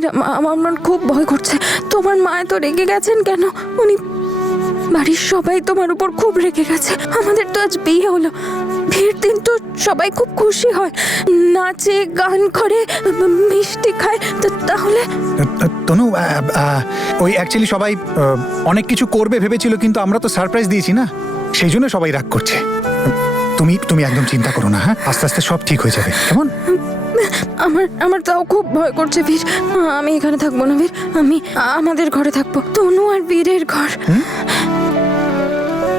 বীর, আমার খুব ভয় করছে। তোমার মা তো রেগে গেছেন কেন? উনি বাড়ির সবাই তোমার উপর খুব রেগে গেছে। আমাদের তো আজ বিয়ে হলো, বিয়ের দিন তো সবাই খুব খুশি হয়, নাচে গান করে মিষ্টি খায়। তাহলে তনু, ওই অ্যাকচুয়ালি সবাই অনেক কিছু করবে ভেবেছিল, কিন্তু আমরা তো সারপ্রাইজ দিয়েছি না, সেই জন্য সবাই রাগ করছে। তুমি একদম চিন্তা করো না, হ্যাঁ, আস্তে আস্তে সব ঠিক হয়ে যাবে, কেমন? আমার তাও খুব ভয় করছে বীর। আমি এখানে থাকবো না বীর, আমি আমাদের ঘরে থাকবো, তনু আর বীরের ঘর।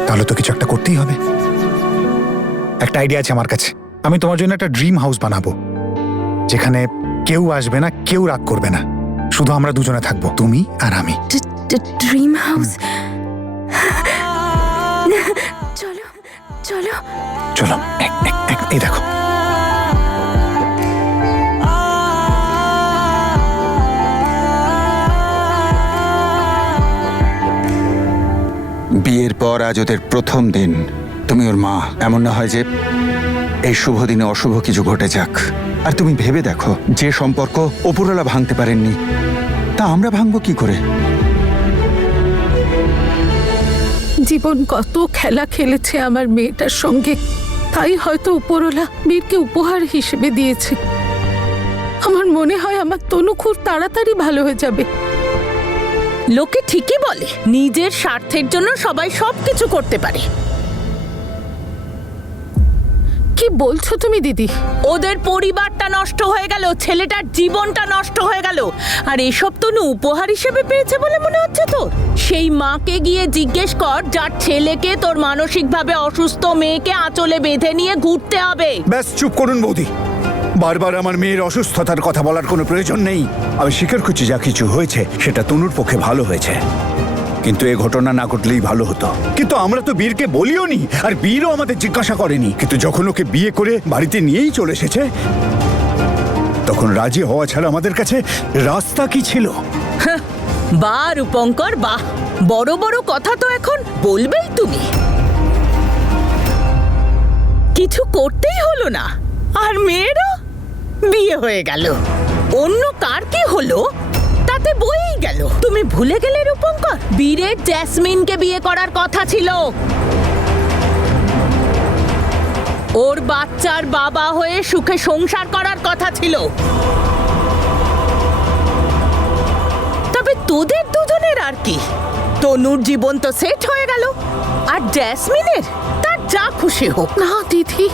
তাহলে তো কিছু একটা করতেই হবে। একটা আইডিয়া আছে আমার কাছে। আমি তোমার জন্য একটা ড্রিম হাউস বানাবো, যেখানে কেউ আসবে না, কেউ রাগ করবে না, শুধু আমরা দুজনে থাকবো, তুমি আর আমি। Dream house? চলো চলো চলো, এই দেখো। বিয়ের পর আজ ওদের প্রথম দিন। তুমি ওর মা, এমন না হয় যে এই শুভ দিনে অশুভ কিছু ঘটে যাক। আর তুমি ভেবে দেখো, যে সম্পর্ক ওপরওয়ালা ভাঙতে পারেননি, তা আমরা ভাঙবো কি করে? জীবন কত খেলা খেলেছে আমার মেয়েটার সঙ্গে, তাই হয়তো উপরওয়ালা বীরকে উপহার হিসেবে দিয়েছে। আমার মনে হয় আমার তনু খুব তাড়াতাড়ি ভালো হয়ে যাবে। লোকে ঠিকই বলে, নিজের স্বার্থের জন্য সবাই সবকিছু করতে পারে। কি বলছো তুমি দিদি? ওদের পরিবারটা নষ্ট হয়ে গেল, ছেলেটার জীবনটা নষ্ট হয়ে গেল, আর এসব তনু উপহার হিসেবে পেয়েছে বলে মনে হচ্ছে তোর? সেই মাকে গিয়ে জিজ্ঞেস কর, যার ছেলেকে তোর মানসিকভাবে অসুস্থ মেয়েকে আঁচলে বেঁধে নিয়ে ঘুরতে হবে। ব্যাস চুপ করুন বৌদি, বারবার আমার মেয়ের অসুস্থতার কথা বলার কোনো প্রয়োজন নেই। আমি স্বীকার করছি, যা কিছু হয়েছে সেটা তনুর পক্ষে ভালো হয়েছে, কিন্তু এ ঘটনা না ঘটলেই ভালো হতো। কিন্তু আমরা তো বীরকে বলিও নি, আর বীরও আমাদের জিজ্ঞাসা করেনি। কিন্তু যখন ওকে বিয়ে করে বাড়িতে নিয়েই চলে এসেছে, তখন রাজি হওয়া ছাড়া আমাদের কাছে রাস্তা কি ছিল? বাহ রূপঙ্কর বাহ, বড় বড় কথা তো এখন বলবেই তুমি। কিছু করতেই হলো না, আর মেয়েরও বিয়ে হয়ে গেল। অন্য কার কি হলো তাতে বয়েই গেল। তুমি ভুলে গেলে রূপঙ্কর, বীরের জ্যাসমিনকে বিয়ে করার কথা ছিল। ওর বাচ্চার বাবা হয়ে সুখে সংসার করার কথা ছিল। তবে তোদের দুজনের আর কি? তনুর জীবন তো সেট হয়ে গেল, আর জ্যাসমিনের তার যা খুশি হোক। না দিদি,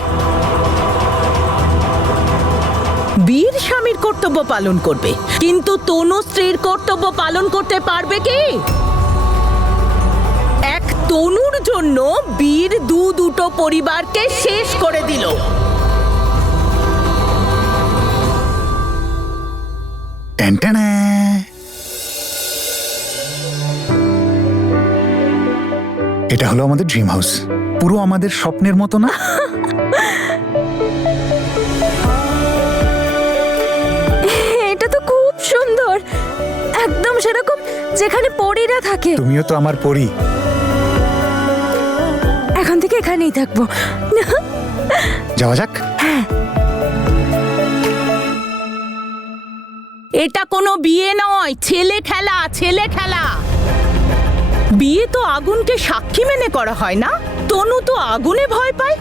বীর স্বামীর কর্তব্য পালন করবে, কিন্তু তনু স্ত্রীর কর্তব্য পালন করতে পারবে কি? এক তনুর জন্য বীর দুটো পরিবারকে শেষ করে দিল। টেনটেনে। এটা হলো আমাদের ড্রিম হাউস, পুরো আমাদের স্বপ্নের মতো না? এটা তো খুব সুন্দর, একদম সেরকম যেখানে পরীরা থাকে। তুমিও তো আমার পরি। এখন থেকে এখানেই থাকবো। যাওয়া যাক। এটা কোনো বিয়ে নয়, ছেলে খেলা, ছেলে খেলা। বিয়ে তো আগুনকে সাক্ষী মেনে করা হয় না? তনু তো আগুনে ভয় পায়,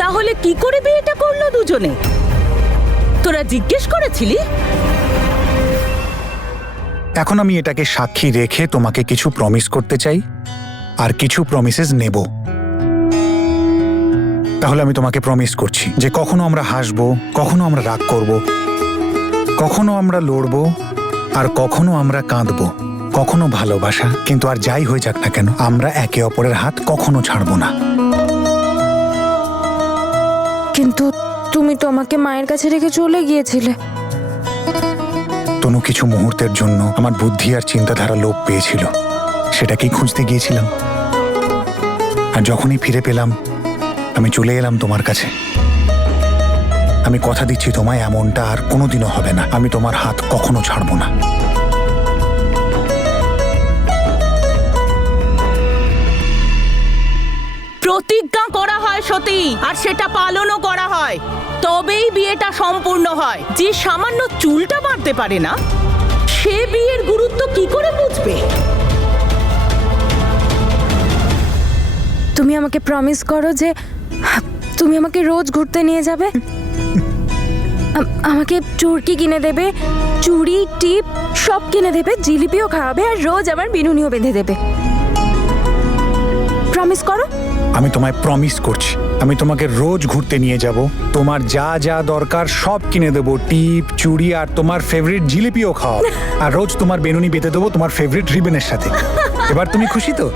তাহলে কি করে বিয়েটা করলো দুজনে? তোরা জিজ্ঞেস করেছিলি? এখন আমি এটাকে সাক্ষী রেখে তোমাকে কিছু প্রমিস করতে চাই, আর কিছু প্রমিসেস নেব। তাহলে আমি তোমাকে প্রমিস করছি যে কখনো আমরা হাসবো, কখনো আমরা রাগ করব, কখনো আমরা লড়বো, আর কখনো আমরা কাঁদবো, কখনো ভালোবাসা। কিন্তু আর যাই হয়ে যাক না কেন, আমরা একে অপরের হাত কখনো ছাড়বো না। কিন্তু তুমি তো আমাকে মায়ের কাছে রেখে চলে গিয়েছিলে। তনু কিছু মুহূর্তের জন্য আমার বুদ্ধি আর চিন্তাধারা লোপ পেয়েছিল, সেটাকেই খুঁজতে গিয়েছিলাম। আর যখনই ফিরে পেলাম, আমি চলে এলাম তোমার কাছে। আমি কথা দিচ্ছি তোমায়, এমনটা আর কোনোদিনও হবে না। আমি তোমার হাত কখনো ছাড়বো না। প্রতিজ্ঞা করা হয় সতী, আর সেটা পালনও করা হয়, তবেই বিয়েটা সম্পূর্ণ হয়। যে সামান্য চুলটা বাঁধতে পারে না, সে বিয়ের গুরুত্ব কি করে বুঝবে? তুমি আমাকে প্রমিস করো যে তুমি আমাকে রোজ ঘুরতে নিয়ে যাবে, আমাকে চুরকি কিনে দেবে, চুড়ি টিপ সব কিনে দেবে, জিলিপিও খাওয়াবে, আর রোজ আমার বিনুনিও বেঁধে দেবে। প্রমিস করো। আমি তোমায় প্রমিস করছি, আমি তোমাকে রোজ ঘুরতে নিয়ে যাব, তোমার যা যা দরকার সব কিনে দেবো, টিপ চুড়ি আর তোমার ফেভারিট জিলিপিও খাও, আর রোজ তোমার বেনুনি বেঁধে দেবো তোমার ফেভারিট রিবনের সাথে। এবার তুমি খুশি তো?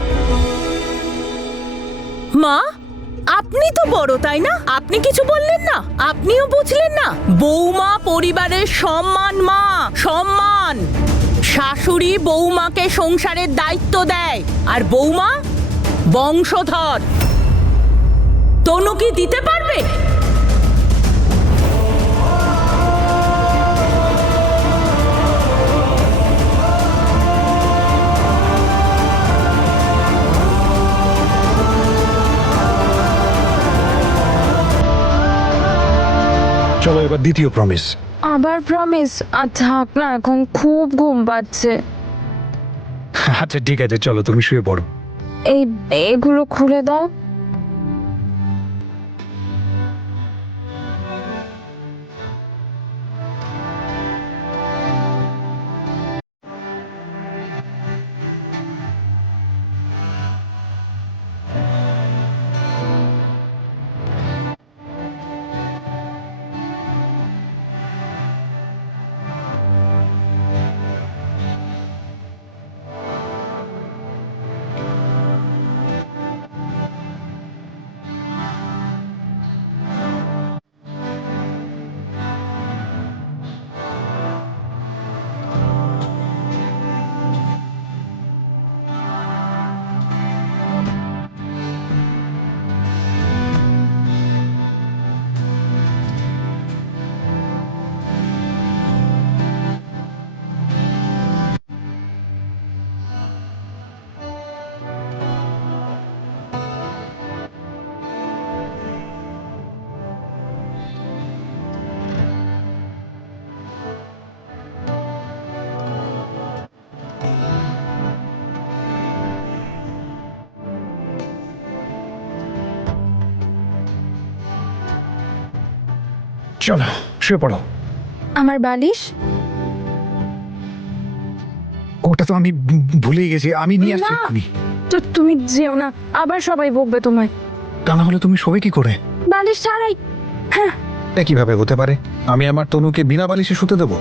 মা, আপনি তো বড় তাই না? আপনি কিছু বললেন না? আপনিও বুঝলেন না? বৌমা পরিবারের সম্মান, মা সম্মান। শাশুড়ি বৌমাকে সংসারের দায়িত্ব দেয়, আর বৌমা বংশধর। তনু কি দিতে পারবে? চলো এবার দ্বিতীয় প্রমিস। আবার প্রমিস? থাক না, এখন খুব ঘুম পাচ্ছে। আচ্ছা ঠিক আছে, চলো তুমি শুয়ে পড়ো। এগুলো খুলে দাও। চলো শুয়ে পড়ো। আমার বালিশ? ওটা তো আমি ভুলেই গেছি, আমি নিয়ে আসছি এক্ষুনি। তো তুমি যেও না, আবার সবাই বকবে তোমায়। তা না হলে তুমি শোবে কি করে? বালিশ ছাড়াই। হ্যাঁ, এটা কিভাবে হতে পারে? আমি আমার তনুকে বিনা বালিশে শুতে দেবো?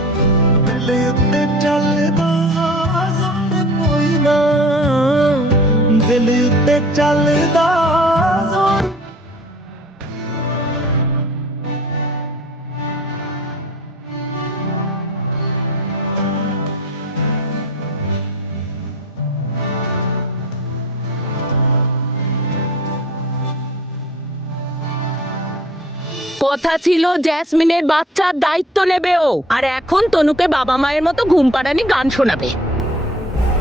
কথা ছিল জ্যাসমিনের বাচ্চার দায়িত্ব নেবে ও, আর এখন তনুকে বাবা মায়ের মতো ঘুম পাড়ানি গান শোনাবে।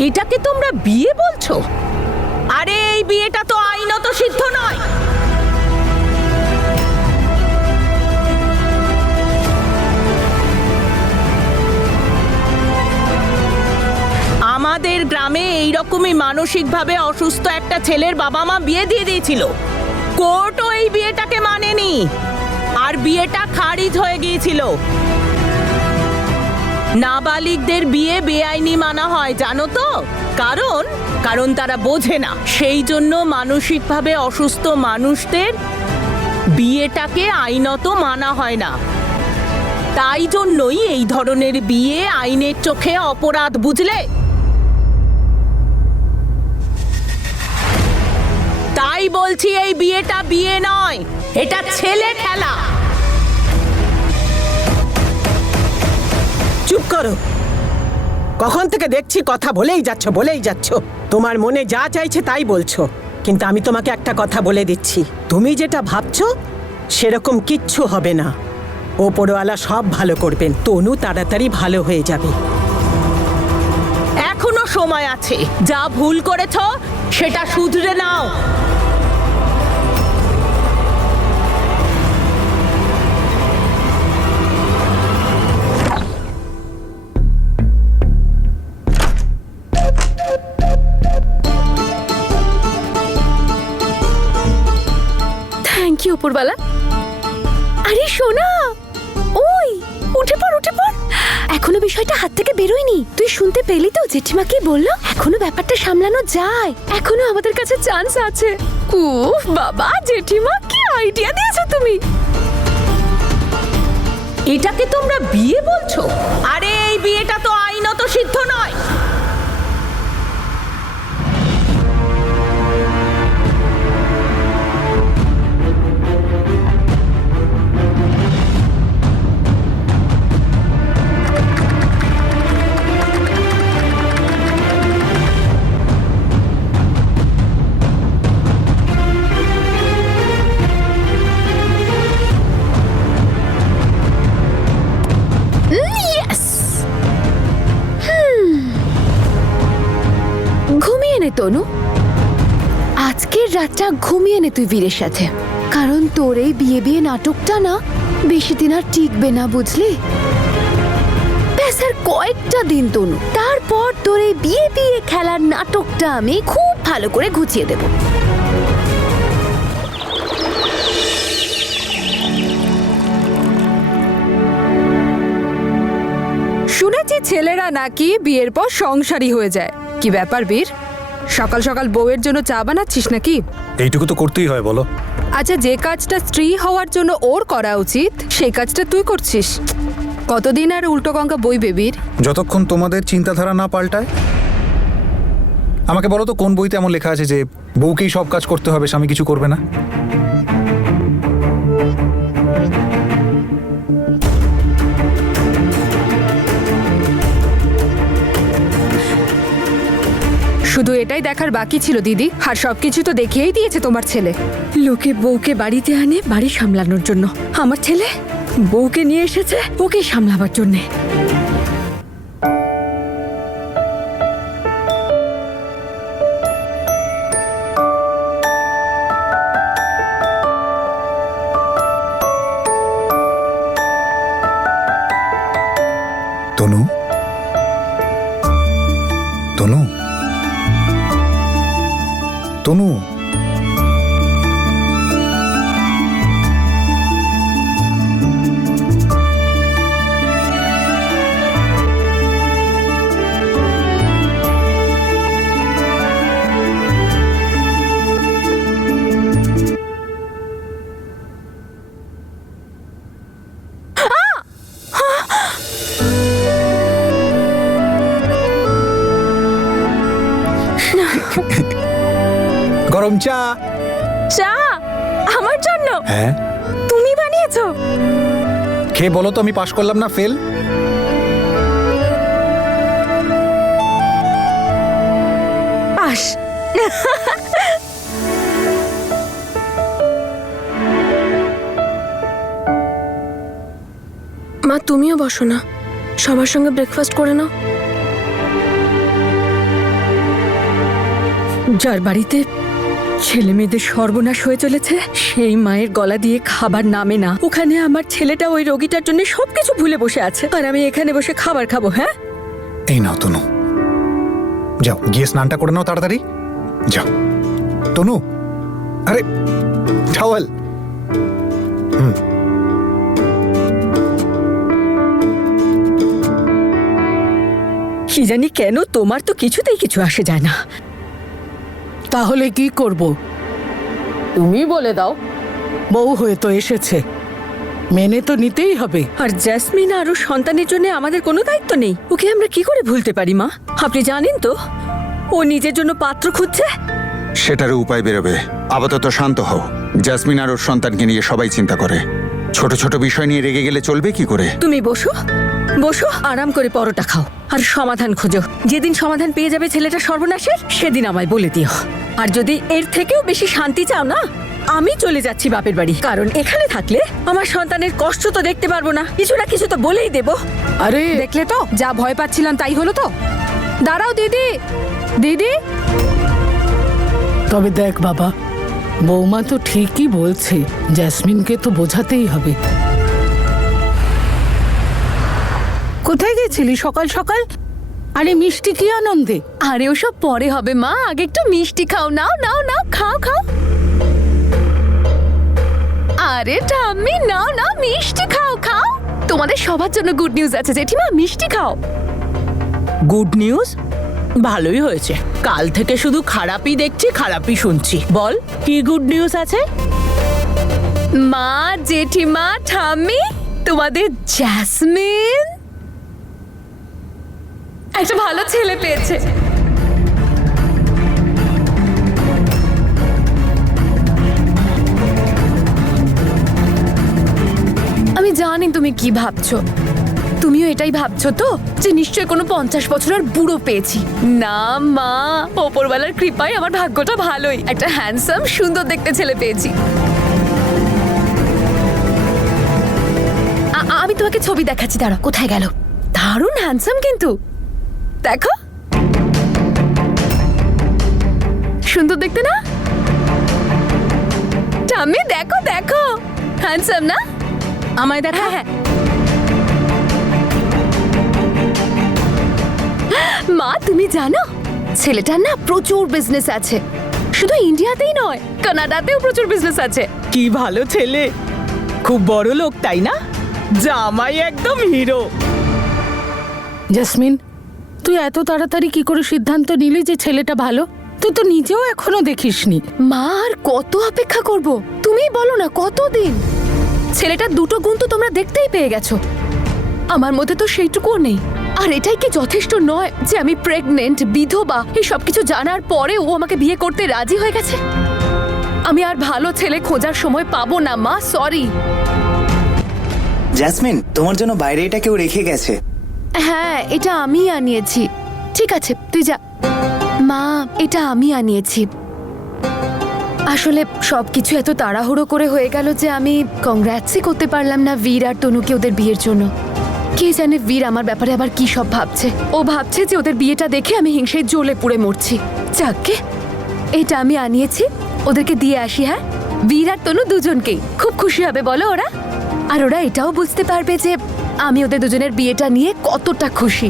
এটাকে তোমরা বিয়ে বলছো? আরে এই বিয়েটা তো আইনত সিদ্ধ নয়। আমাদের গ্রামে এইরকমই মানসিকভাবে অসুস্থ একটা ছেলের বাবা মা বিয়ে দিয়ে দিয়েছিল। কোর্টও এই বিয়েটাকে মানেনি, আর বিয়েটা খারিজ হয়ে গিয়েছিল। নাবালিগদের বিয়ে বেআইনি মানা হয়, জানো তো? কারণ তারা বোঝে না। সেই জন্য মানসিকভাবে অসুস্থ মানুষদের বিয়েটাকে আইনত মানা হয় না। তাই জন্যই এই ধরনের বিয়ে আইনের চোখে অপরাধ, বুঝলে? তাই বলছি এই বিয়েটা বিয়ে নয়, এটা ছেলে খেলা। চুপ করো। কখন থেকে দেখছি কথা বলেই যাচ্ছ। তোমার মনে যা চাইছে তাই বলছো, কিন্তু আমি তোমাকে একটা কথা বলে দিচ্ছি, তুমি যেটা ভাবছো সেরকম কিচ্ছু হবে না। ওপরওয়ালা সব ভালো করবেন, তনু তাড়াতাড়ি ভালো হয়ে যাবে। এখনো সময় আছে, যা ভুল করেছো সেটা শুধরে নাও। উপরওয়ালা। আরে সোনা, ওই উঠে পড় উঠে পড়। এখনো বিষয়টা হাত থেকে বেরোয়নি। তুই শুনতে পেলি তো জেঠিমা কি বললো? এখনো ব্যাপারটা সামলানো যায়, এখনো আমাদের কাছে চান্স আছে। উফ বাবা, জেঠিমা কি আইডিয়া দিয়েছো তুমি। এটাকে তোমরা বিয়ে বলছো? আরে এই বিয়েটা তো আইনত সিদ্ধ নয়। ঘুমিয়ে নে তনু, আজকের রাতটা ঘুমিয়ে নে তুই বীরের সাথে। কারণ তোর এই বিয়ে বিয়ে নাটকটা না বেশি দিন আর টিকবে না, বুঝলি? ব্যাস আর কয়েকটা দিন তনু, তারপর তোর এই বিয়ে বিয়ে খেলার নাটকটা আমি খুব ভালো করে ঘুচিয়ে দেব। শুনেছি ছেলেরা নাকি বিয়ের পর সংসারী হয়ে যায়। কি ব্যাপার বীর, সকাল সকাল বউয়ের জন্য চা বানাচ্ছিস নাকি? এইটুকু তো করতেই হয় বলো। আচ্ছা, যে কাজটা স্ত্রী হওয়ার জন্য ওর করা উচিত সেই কাজটা তুই করছিস। কতদিন আর উল্টো গঙ্গা বইবে বীর? যতক্ষণ তোমাদের চিন্তাধারা না পাল্টায়। আমাকে বলো তো কোন বইতে এমন লেখা আছে যে বউকেই সব কাজ করতে হবে, স্বামী কিছু করবে না? শুধু এটাই দেখার বাকি ছিল দিদি, আর সবকিছু তো দেখিয়েই দিয়েছে তোমার ছেলে। লোকে বউকে বাড়িতে আনে বাড়ি সামলানোর জন্য, আমার ছেলে বউকে নিয়ে এসেছে ওকে সামলাবার জন্যে। তনু, তনু, তনু, গরম চা। চা আমার জন্য? হ্যাঁ, তুমি বানিয়েছো? খেয়ে বলো তো আমি পাশ করলাম না ফেল? পাস। মা তুমিও বসো না, সবার সঙ্গে ব্রেকফাস্ট করে নাও। যার বাড়িতে ছেলে মেয়েদের সর্বনাশ হয়ে চলেছে সেই মায়ের গলা দিয়ে খাবার নামে না। ওখানে আমার ছেলেটা ওই রোগীটার জন্য সবকিছু ভুলে বসে আছে, আর আমি এখানে বসে খাবার খাবো? হ্যাঁ, এই নাও তনু, যাও গিয়ে স্নানটা করে নাও তাড়াতাড়ি, যাও। তনু, আরে টাওয়েল। কি জানি কেন তোমার তো কিছুতেই কিছু আসে যায় না। তাহলে কি করব? তুমি বলে দাও, বউ হয়ে তো এসেছে, মেনে তো নিতেই হবে। আর জ্যাসমিন আর ওর সন্তানের জন্য আমাদের কোনো দায়িত্ব নেই? ওকে আমরা কি করে ভুলতে পারি মা? আপনি জানেন তো ও নিজের জন্য পাত্র খুঁজছে। সেটারও উপায় বেরোবে। আপাতত শান্ত হও। জাসমিন আর ওর সন্তানকে নিয়ে সবাই চিন্তা করে, ছোট ছোট বিষয় নিয়ে রেগে গেলে চলবে কি করে? তুমি বসো বসো, আরাম করে পরোটা খাও আর সমাধান খোঁজো। যেদিন সমাধান পেয়ে যাবে ছেলেটা সর্বনাশের, সেদিন আমায় বলে দিও। আর যদি এর থেকেও বেশি শান্তি চাও না, আমি চলে যাচ্ছি বাপের বাড়ি। কারণ এখানে থাকলে আমার সন্তানের কষ্ট তো দেখতে পারবো না, কিছু না কিছু তো বলেই দেবো। আরে দেখলে তো, যা ভয় পাচ্ছিলাম তাই হলো তো। দাঁড়াও দিদি, দিদি। তবে দেখ বাবা, বৌমা তো ঠিকই বলছে, জ্যাসমিনকে তো বোঝাতেই হবে। কোথায় গেছিলি সকাল সকাল? আরে মিষ্টি কি আনন্দে? আরে ওসব পরে হবে মা, আগে একটু মিষ্টি খাও। নাও নাও নাও, খাও খাও। আরে ঠাম্মি নাও না, মিষ্টি খাও খাও। তোমাদের সবার জন্য গুড নিউজ আছে জেঠিমা, মিষ্টি খাও। Good news? ভালোই হয়েছে, কাল থেকে শুধু খারাপই দেখছি, খারাপই শুনছি। বল কি গুড নিউজ আছে? মা, জেঠিমা, ঠাম্মি, তোমাদের জ্যাসমিন একটা ভালো ছেলে পেয়েছে। আমি জানি তুমি কি ভাবছো, তুমিও এটাই ভাবছো তো যে নিশ্চয়ই কোনো 50 বছরের বুড়ো পেয়েছি। না মা, ওপরওয়ালার কৃপায় আমার ভাগ্যটা ভালোই, একটা হ্যান্ডসাম সুন্দর দেখতে ছেলে পেয়েছি। আমি তোমাকে ছবি দেখাচ্ছি, দাঁড়াও। কোথায় গেল? দারুণ হ্যান্ডসাম কিন্তু, দেখো সুন্দর দেখতে না? টামি দেখো দেখো, হ্যান্ডসাম না? আমায় দেখা। হ্যাঁ মা, তুমি জানো ছেলেটার না প্রচুর বিজনেস আছে, শুধু ইন্ডিয়াতেই নয় কানাডাতেও প্রচুর বিজনেস আছে। কি ভালো ছেলে, খুব বড় লোক তাই না? জামাই একদম হিরো। জাসমিন, তুই এত তাড়াতাড়ি কি করে সিদ্ধান্ত নিলি যে ছেলেটা ভালো? তুই তো নিজেও এখনো দেখিসনি। মা, আর কত অপেক্ষা করব? তুমিই বলো না, কতদিন? ছেলেটার দুটো গুণ তো তোমরা দেখতেই পেয়ে গেছো, আমার মধ্যে তো সেইটুকুও নেই। আর এটাই কি যথেষ্ট নয় যে আমি প্রেগনেন্ট, বিধবা, এই সব কিছু জানার পরে ও আমাকে বিয়ে করতে রাজি হয়ে গেছে? আমি আর ভালো ছেলে খোঁজার সময় পাবো না মা, সরি। জ্যাসমিন, তোমার জন্য বাইরে এটা কেউ রেখে গেছে। হ্যাঁ, এটা আমি আনিয়েছি। ঠিক আছে তুই যা। মা, এটা আমি আনিয়েছি। আসলে সবকিছু এত তাড়াহুড়ো করে হয়ে গেল যে আমি কংগ্রাটসই করতে পারলাম না বীর আর তনুকে ওদের বিয়ের জন্য। কে জানে বীর আমার ব্যাপারে আবার কি সব ভাবছে। ও ভাবছে যে ওদের বিয়েটা দেখে আমি হিংসায় জ্বলে পুড়ে মরছি। যাকে, এটা আমি আনিয়েছি, ওদেরকে দিয়ে আসি। হ্যাঁ, বীর আর তনু দুজনকেই খুব খুশি হবে বলো ওরা। আর ওরা এটাও বুঝতে পারবে যে আমি ওদের দুজনের বিয়েটা নিয়ে কতটা খুশি।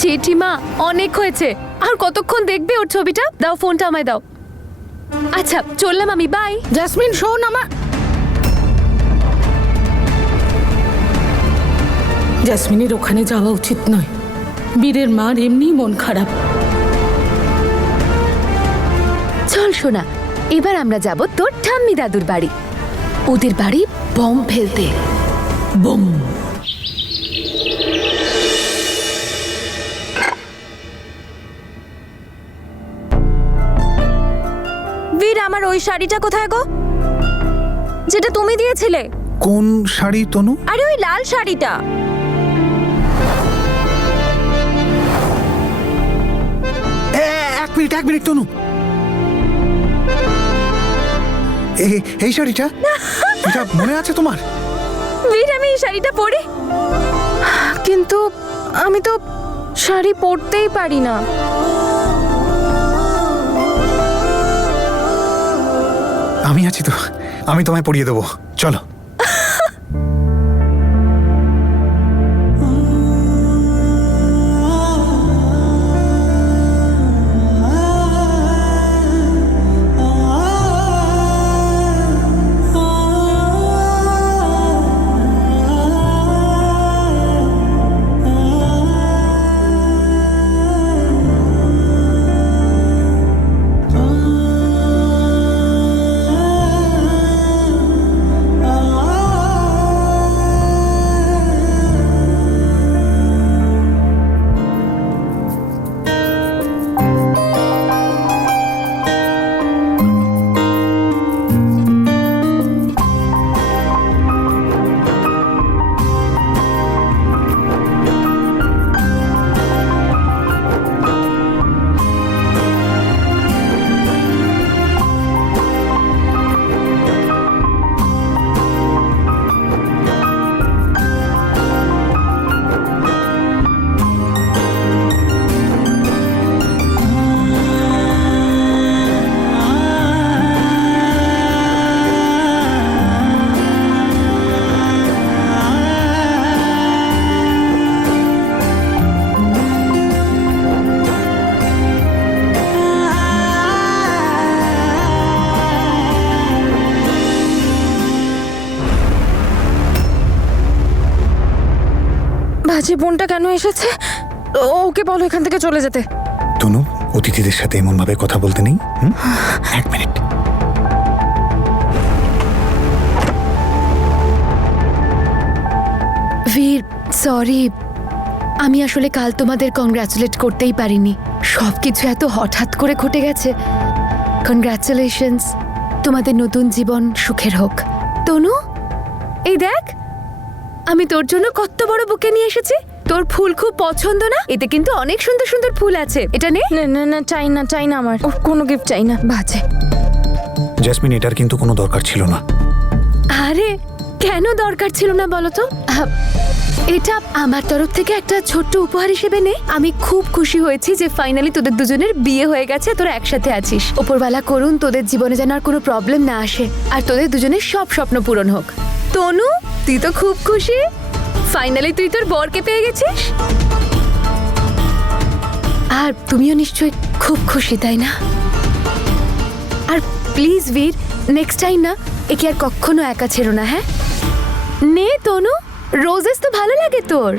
জেঠিমা, অনেক হয়েছে, আর কতক্ষণ দেখবে ওর ছবিটা? দাও ফোনটা আমায় দাও। আচ্ছা চললাম আমি, বাই। জাসমিন শোন, আমার জাসমিনের ওখানে যাওয়া উচিত নয়। বীরের মার এমনি মন খারাপ। চল সোনা, এবার আমরা যাব তোর ঠাম্মি দাদুর বাড়ি। ওদের বাড়ি বম ফেলতে। বম। বীর, আমার ওই শাড়িটা কোথায় গো, যেটা তুমি দিয়েছিলে? কোন শাড়ি তনু? আরে ওই লাল শাড়িটা। এক মিনিট তনু, এই শাড়িটা, এটা মনে আছে তোমার? বীর, আমি এই শাড়িটা পরি, কিন্তু আমি তো শাড়ি পরতেই পারি না। আমি আছি তো, আমি তোমায় পরিয়ে দেবো, চলো। বাজে বোনটা কেন এসেছে? ওকে বলো এখান থেকে চলে যেতে। তনু, অতিথিদের সাথে এমন ভাবে কথা বলতে নেই। এক মিনিট। বীর, সরি, আমি আসলে কাল তোমাদের কংগ্রাচুলেট করতেই পারিনি। সব কিছু এত হঠাৎ করে ঘটে গেছে। কংগ্রাচুলেশনস, তোমাদের নতুন জীবন সুখের হোক। তনু, এই দেখ, আমি তোর জন্য কত বড় বুকে নিয়ে এসেছি। তোর ফুল খুব পছন্দ না? এতে কিন্তু অনেক সুন্দর সুন্দর ফুল আছে। এটা নে। না না না, চাই না আমার ওর কোনো গিফট চাই না, বাজে। জেসমিন, এটার কিন্তু কোনো দরকার ছিল না। আরে কেন দরকার ছিল না বলো তো? এটা আমার তরফ থেকে একটা ছোট্ট উপহার হিসেবে নে। আমি খুব খুশি হয়েছি যে ফাইনালি তোদের দুজনের বিয়ে হয়ে গেছে, তোরা একসাথে আছিস। ওপরওয়ালা করুন তোদের জীবনে যেন আর কোনো প্রবলেম না আসে, আর তোদের দুজনের সব স্বপ্ন পূরণ হোক। তনু, তুই তো খুব খুশি, ফাইনালি তুই তোর বরকে পেয়ে গেছিস। আর তুমিও নিশ্চয়ই খুব খুশি, তাই না? আর প্লিজ বীর, নেক্সট টাইম না একে আর কখনো একা ছেড়ো না, হ্যাঁ? নে তনু, রোজেস তো ভালো লাগে তোর।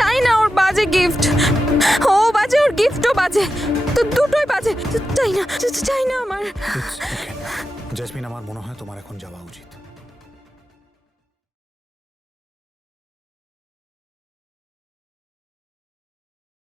চাই না ওর বাজে গিফট। ও বাজে, ওর গিফটও বাজে, তো দুটোই বাজে। চাই না আমার। জেসমিন, আমার মনে হয় তোমার এখন যাওয়া উচিত।